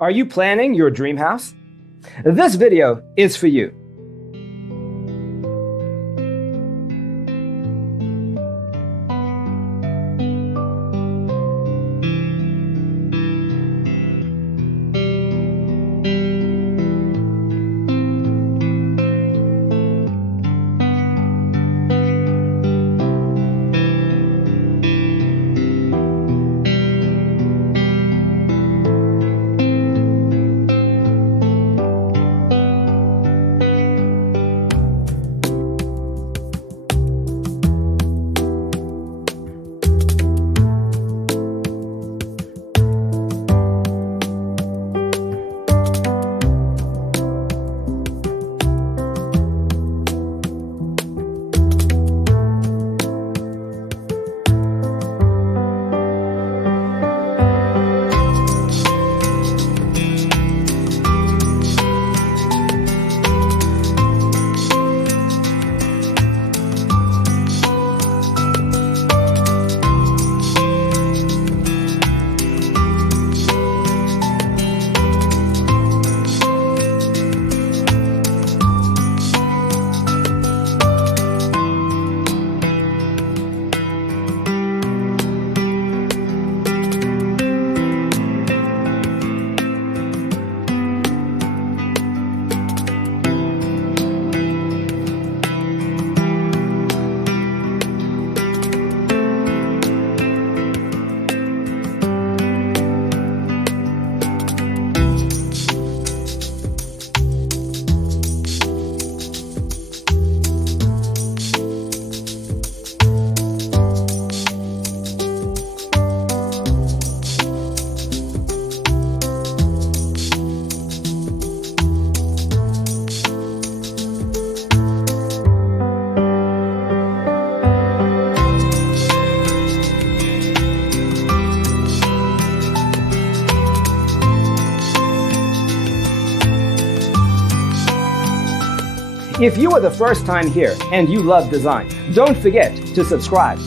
Are you planning your dream house? This video is for you. If you are the first time here and you love design, don't forget to subscribe.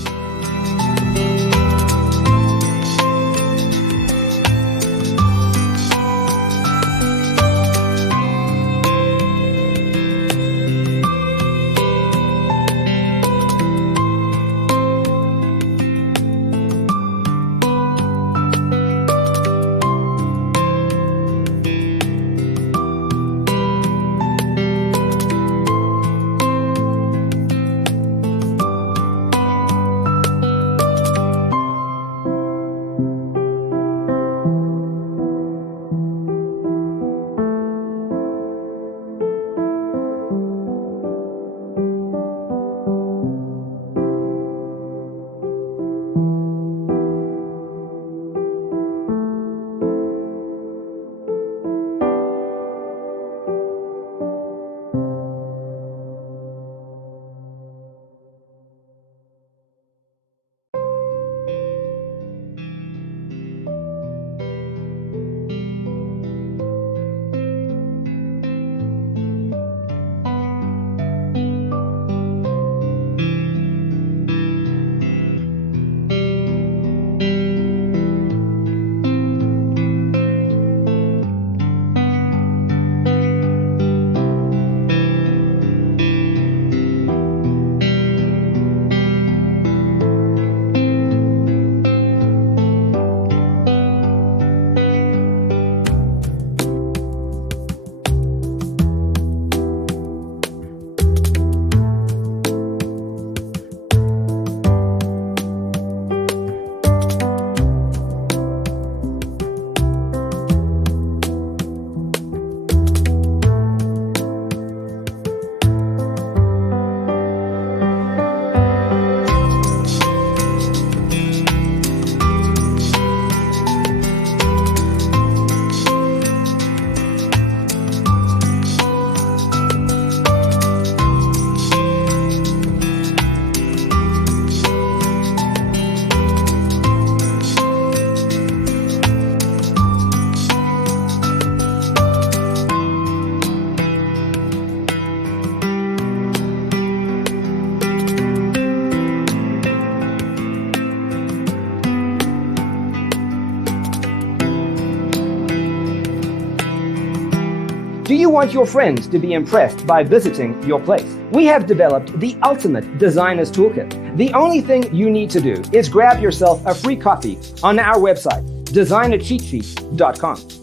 Do you want your friends to be impressed by visiting your place? We have developed the ultimate designer's toolkit. The only thing you need to do is grab yourself a free copy on our website, designercheatsheet.com.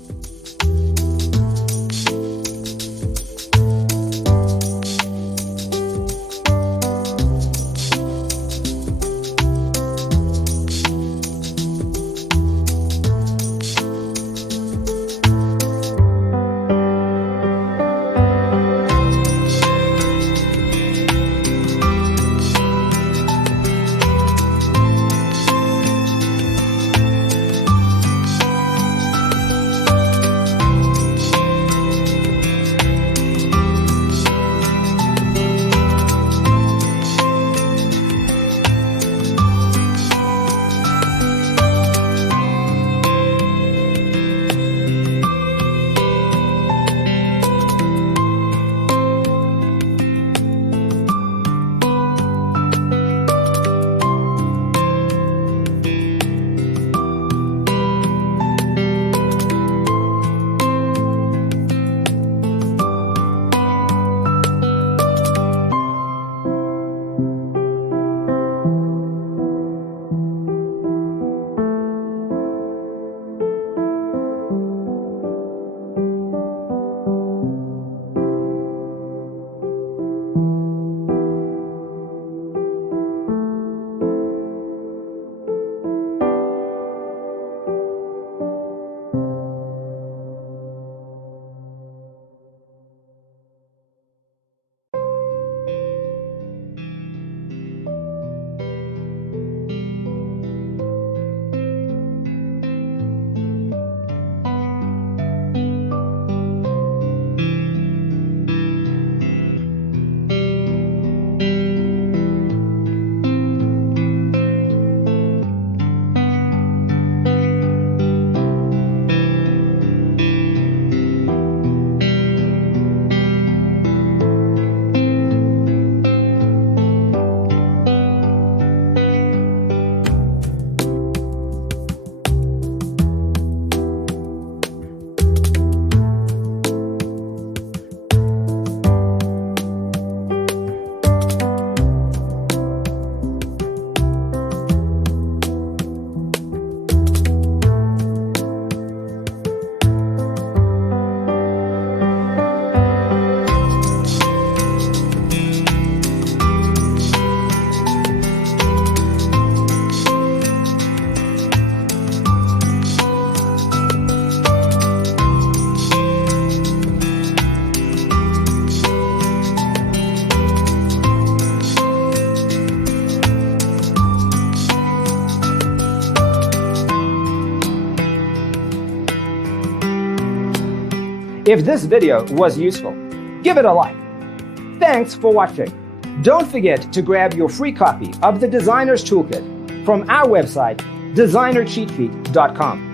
If this video was useful, give it a like. Thanks for watching. Don't forget to grab your free copy of the Designer's Toolkit from our website, designercheatsheet.com.